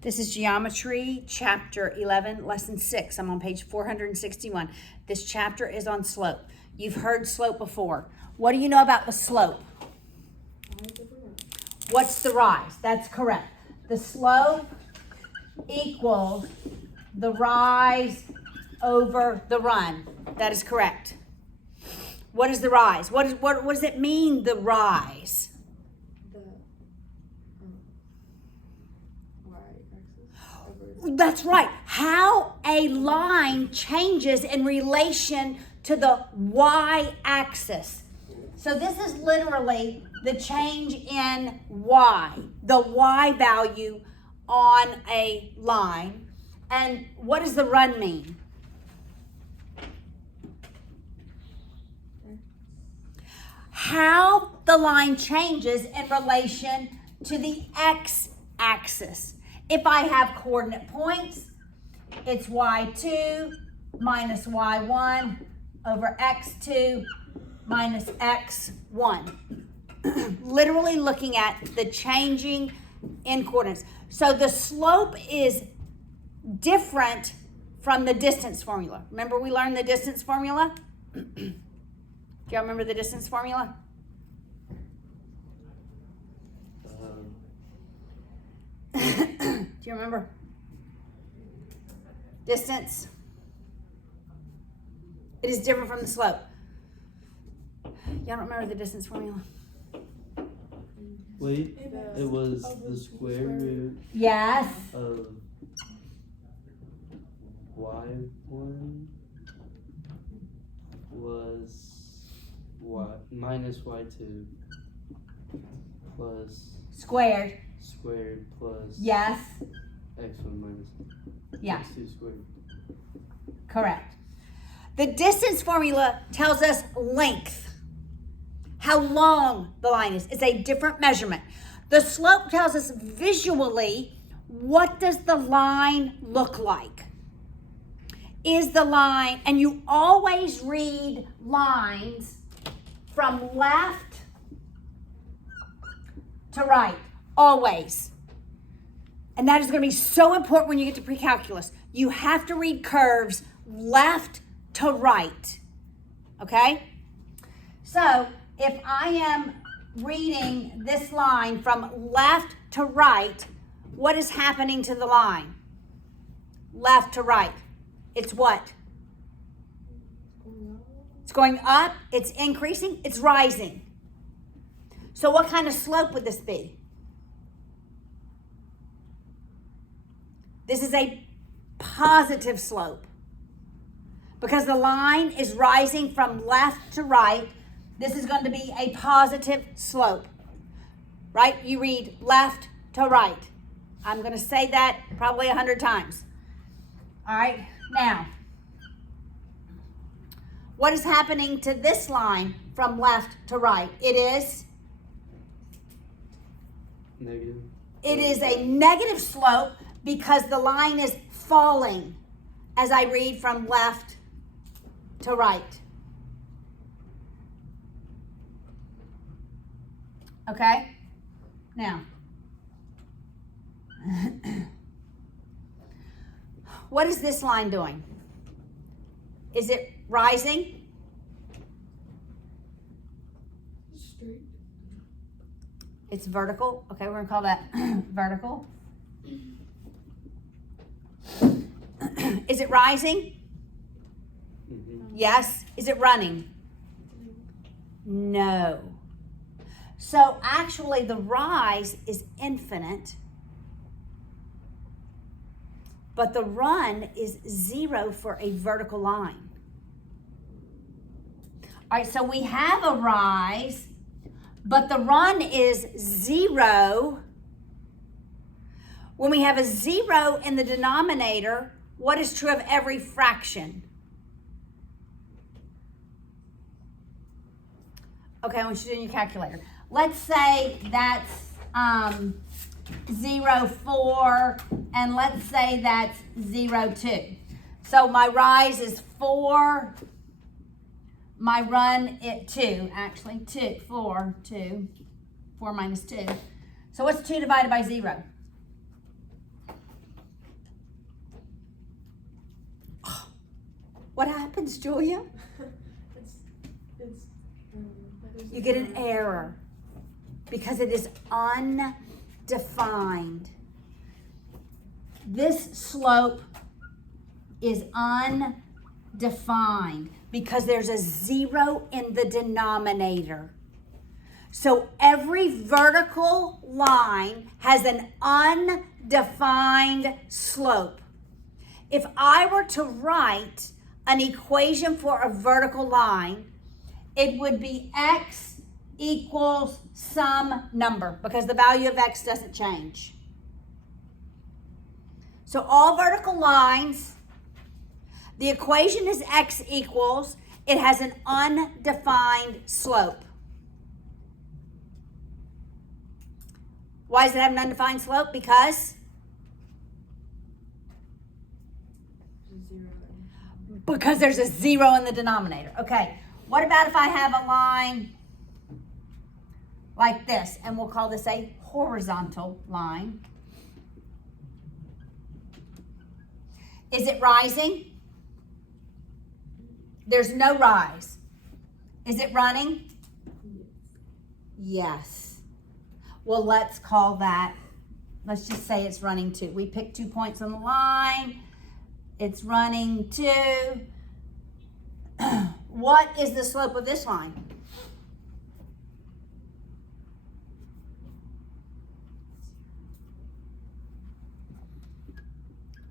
This is Geometry, Chapter 11, Lesson 6. I'm on page 461. This chapter is on slope. You've heard slope before. What do you know about the slope? What's the rise? That's correct. The slope equals the rise over the run. That is correct. What is the rise? What does it mean, the rise? That's right. How a line changes in relation to the y-axis. So this is literally the change in y, the y value on a line. And what does the run mean? How the line changes in relation to the x-axis. If I have coordinate points, it's y2 minus y1 over x2 minus x1. Literally looking at the changing in coordinates. So the slope is different from the distance formula. Remember we learned the distance formula? Do y'all remember the distance formula? Do you remember? Distance. It is different from the slope. Y'all don't remember the distance formula? Wait, it was the square root Yes. of y1 was y minus y2 plus Squared. squared plus Yes. x1 minus Yeah. x2 squared. Correct. The distance formula tells us length. How long the line is. It's a different measurement. The slope tells us visually, what does the line look like? Is the line, and you always read lines from left to right, always. And that is going to be so important when you get to pre-calculus. You have to read curves left to right, okay? So if I am reading this line from left to right, what is happening to the line? Left to right. It's what? It's going up, it's increasing, it's rising. So what kind of slope would this be? This is a positive slope because the line is rising from left to right. This is going to be a positive slope, right? You read left to right. I'm going to say that probably 100 times. All right, now, what is happening to this line from left to right? It is? Negative. It is a negative slope because the line is falling as I read from left to right. Okay? Now, what is this line doing? Is it rising? Straight. It's vertical. Okay, we're gonna call that vertical. Is it rising? Mm-hmm. Yes. Is it running? No. So actually the rise is infinite, but the run is 0 for a vertical line. All right, so we have a rise, but the run is 0. When we have a 0 in the denominator, what is true of every fraction? Okay, I want you to do your calculator. Let's say that's 0.4, and let's say that's 0.2. So my rise is 4. My run at 2, actually, 2, 4, 2, 4 minus 2. So what's 2 divided by 0? What happens, Julia? It's, there's You get an error because it is undefined. This slope is undefined because there's a 0 in the denominator. So every vertical line has an undefined slope. If I were to write an equation for a vertical line, it would be x equals some number because the value of x doesn't change. So all vertical lines, the equation is x equals, it has an undefined slope. Why does it have an undefined slope? Because there's a 0 in the denominator. Okay, what about if I have a line like this, and we'll call this a horizontal line. Is it rising? There's no rise. Is it running? Yes. Well, let's call that, let's just say it's running 2. We picked 2 points on the line. It's running 2. What is the slope of this line?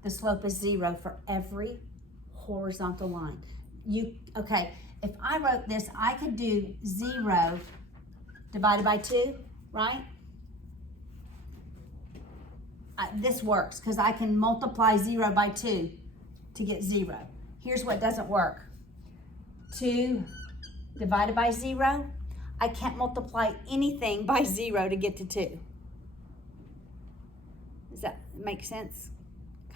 The slope is 0 for every horizontal line. Okay, if I wrote this, I could do 0 divided by 2, right? This works because I can multiply 0 by 2 to get 0. Here's what doesn't work. 2 divided by 0, I can't multiply anything by 0 to get to 2. Does that make sense?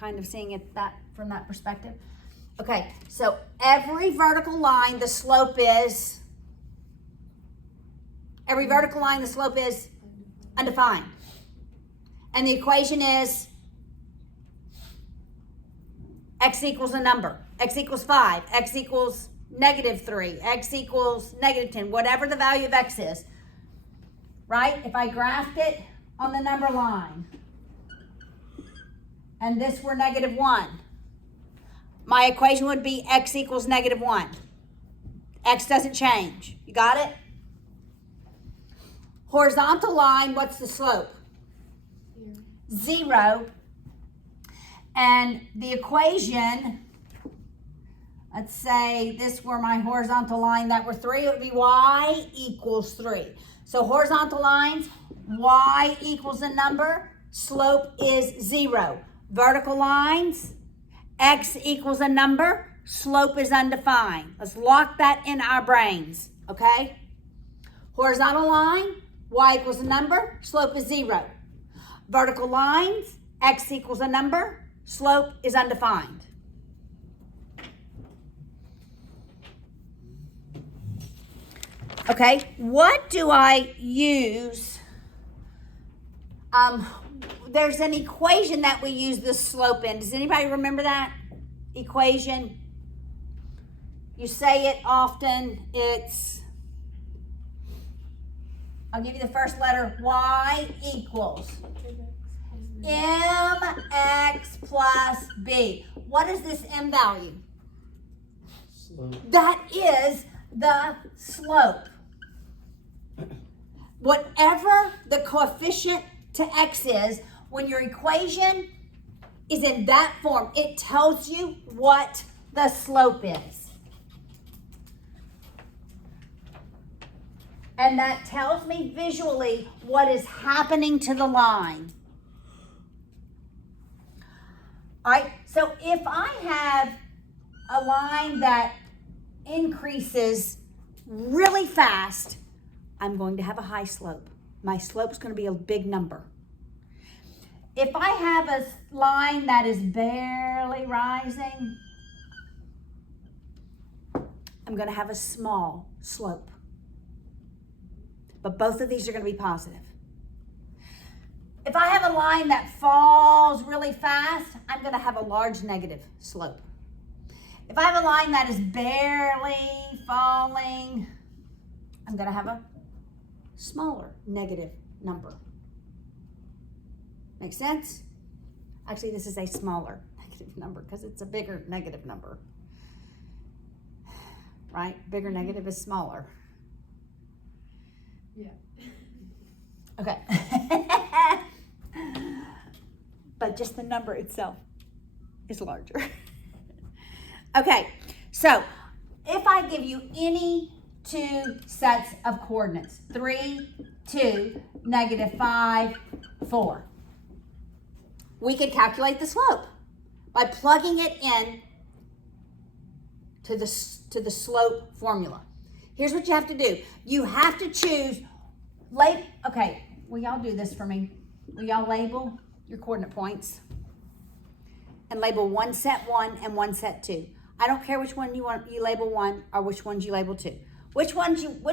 Kind of seeing it from that perspective. Okay, so every vertical line, the slope is undefined. And the equation is x equals a number. X equals 5, x equals -3, x equals -10, whatever the value of x is. Right? If I graphed it on the number line, and this were -1, my equation would be x equals -1. X doesn't change. You got it? Horizontal line, what's the slope? 0. And the equation, let's say this were my horizontal line that were 3, it would be y equals 3. So horizontal lines, y equals a number, slope is 0. Vertical lines, x equals a number, slope is undefined. Let's lock that in our brains, okay? Horizontal line, y equals a number, slope is 0. Vertical lines, x equals a number, slope is undefined. Okay, what do I use? There's an equation that we use the slope in. Does anybody remember that equation? You say it often. I'll give you the first letter. Y equals mx plus b. What is this m value? Slope. That is the slope. Whatever the coefficient to x is, when your equation is in that form, it tells you what the slope is. And that tells me visually what is happening to the line. All right, so if I have a line that increases really fast, I'm going to have a high slope. My slope's going to be a big number. If I have a line that is barely rising, I'm going to have a small slope. But both of these are going to be positive. If I have a line that falls really fast, I'm going to have a large negative slope. If I have a line that is barely falling, I'm gonna have a smaller negative number. Make sense? Actually, this is a smaller negative number because it's a bigger negative number. Right? Bigger negative is smaller. Yeah. Okay. But just the number itself is larger. Okay, so if I give you any two sets of coordinates, 3, 2, -5, 4, we could calculate the slope by plugging it in to the slope formula. Here's what you have to do. You have to choose, okay, will y'all do this for me? Will y'all label your coordinate points? And label one set 1 and one set 2. I don't care which one you label 1 or which ones you label 2. Which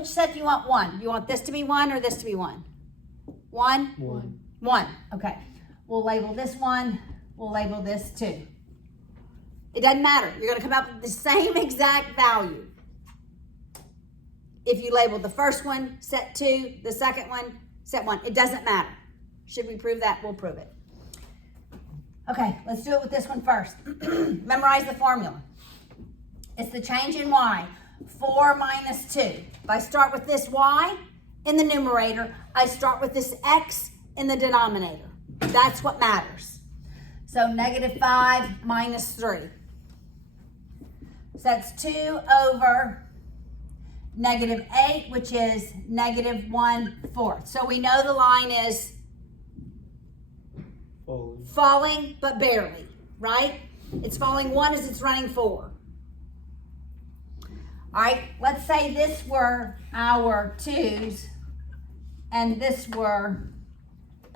set do you want 1? You want this to be 1 or this to be 1? 1? 1. 1, okay. We'll label this 1, we'll label this 2. It doesn't matter. You're gonna come up with the same exact value. If you label the first one set 2, the second one set 1, it doesn't matter. Should we prove that? We'll prove it. Okay, let's do it with this one first. Memorize the formula. It's the change in y, 4 minus 2. If I start with this y in the numerator, I start with this x in the denominator. That's what matters. So -5 minus 3. So that's 2 over -8, which is -1/4. So we know the line is falling, but barely, right? It's falling 1 as it's running 4. All right, let's say this were our 2s and this were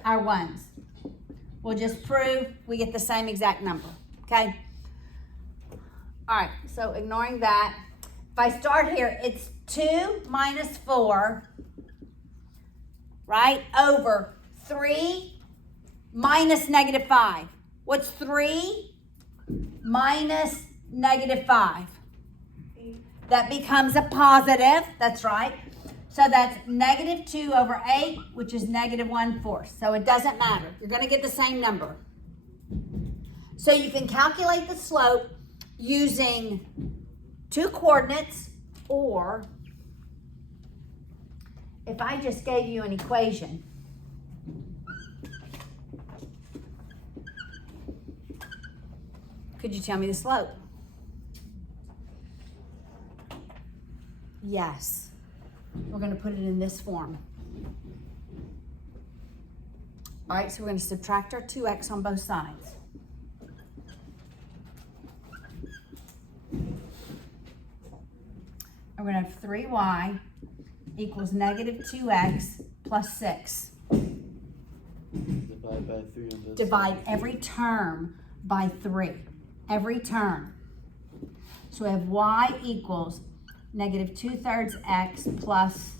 our 1s. We'll just prove we get the same exact number, okay? All right, so ignoring that, if I start here, it's 2 minus 4, right, over 3 minus -5. What's 3 minus -5? That becomes a positive, that's right. So that's -2 over 8, which is -1/4. So it doesn't matter. You're gonna get the same number. So you can calculate the slope using 2 coordinates, or if I just gave you an equation, could you tell me the slope? Yes. We're going to put it in this form. All right, so we're going to subtract our 2x on both sides. And we're going to have 3y equals -2x plus 6. Divide by 3 on this Divide side. every term by 3. Every term. So we have y equals -2/3 x plus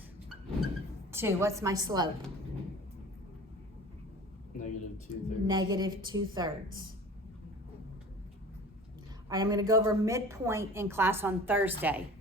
2. What's my slope? -2/3. -2/3. All right, I'm going to go over midpoint in class on Thursday.